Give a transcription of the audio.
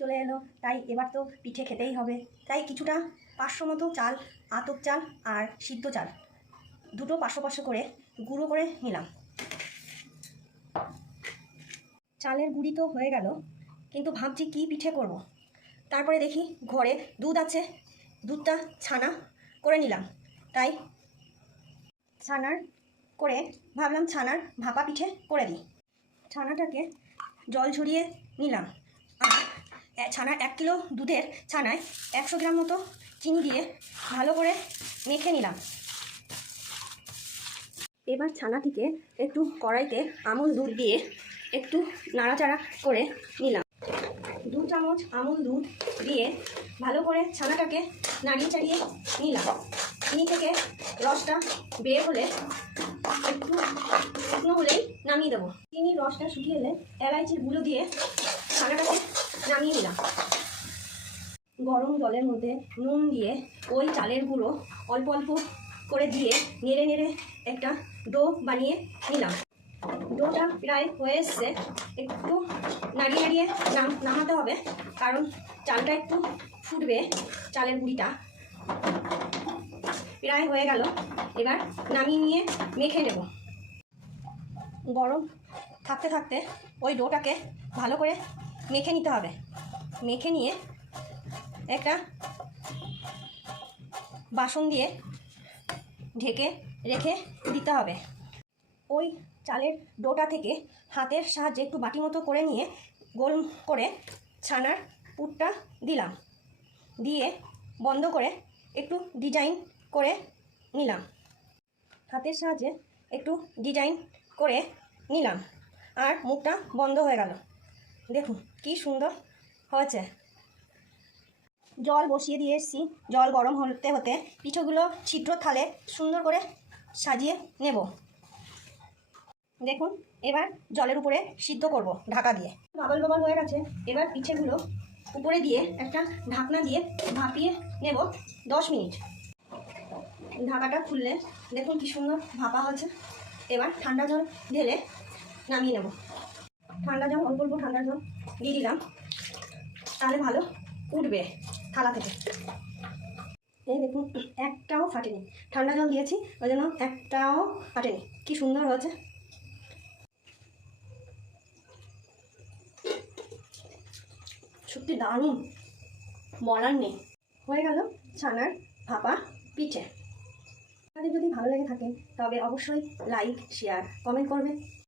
চলে এলো, তাই এবার তো পিঠে খেতেই হবে। তাই কিছুটা 500 মতো চাল, আতপ চাল আর সিদ্ধ চাল দুটো 500 করে গুঁড়ো করে নিলাম। চালের গুঁড়ি তো হয়ে গেল, কিন্তু ভাবছি কি পিঠে করব। তারপরে দেখি ঘরে দুধ আছে, দুধটা ছানা করে নিলাম। তাই ছানার করে ভাবলাম ছানার ভাপা পিঠে করে দিই। ছানাটাকে জল ঝরিয়ে নিলাম। আর ছানার 1 কিলো দুধের ছানায় 100 গ্রাম মতো চিনি দিয়ে ভালো করে মেখে নিলাম। এবার ছানাটিকে একটু কড়াইতে আমুল দুধ দিয়ে একটু নাড়াচাড়া করে নিলাম। 2 চামচ আমুল দুধ দিয়ে ভালো করে ছানাটাকে নাড়িয়ে চাড়িয়ে নিলাম। চিনি থেকে রসটা বের হলে একটু শুকনো হলেই নামিয়ে দেবো। চিনির রসটা শুকিয়ে এলে এলাইচির গুঁড়ো দিয়ে ছানাটাকে নামিয়ে নিলাম। গরম জলের মধ্যে নুন দিয়ে ওই চালের গুঁড়ো অল্প অল্প করে দিয়ে নেড়ে নেড়ে একটা ডো বানিয়ে নিলাম। ডোটা প্রায় হয়ে এসছে, একটু নাড়িয়ে নাড়িয়ে নামাতে হবে, কারণ চালটা একটু ফুটবে। চালের গুঁড়িটা প্রায় হয়ে গেল, এবার নামিয়ে নিয়ে মেখে নেব। গরম থাকতে থাকতে ওই ডোটাকে ভালো করে মেখে নিতে হবে। মেখে নিয়ে একটা বাসন দিয়ে ঢেকে রেখে দিতে হবে। ওই চালের ডোটা থেকে হাতের সাহায্যে একটু বাটি মতো করে নিয়ে গোল করে ছানার পুরটা দিলাম। দিয়ে বন্ধ করে একটু ডিজাইন করে নিলাম। হাতের সাহায্যে একটু ডিজাইন করে নিলাম, আর মুখটা বন্ধ হয়ে গেল। দেখুন কি সুন্দর হয়েছে। জল বসিয়ে দিয়ে এসেছি, জল গরম হতে হতে পিঠেগুলো ছিদ্র থালে সুন্দর করে সাজিয়ে নেব। দেখুন এবার জলের উপরে সিদ্ধ করব ঢাকা দিয়ে। বাবল বাবল হয়ে গেছে, এবার পিঠেগুলো উপরে দিয়ে একটা ঢাকনা দিয়ে ভাপিয়ে নেব 10 মিনিট। ঢাকাটা খুললে দেখুন কি সুন্দর ভাপা হয়েছে। এবার ঠান্ডা জল ঢেলে নামিয়ে নেব। ঠান্ডা জল অল্প অল্প ঠান্ডা জল দিয়ে দিলাম, তাহলে ভালো উঠবে থালা থেকে। এই দেখুন একটাও ফাটেনি, ঠান্ডা জল দিয়েছি ওই জন্য একটাও ফাটেনি। কি সুন্দর হয়েছে। সত্যি দারুণ, বলার নেই। হয়ে গেল ছানার ভাপা পিঠে। আপনাদের যদি ভালো লেগে থাকে তবে অবশ্যই লাইক, শেয়ার, কমেন্ট করবেন।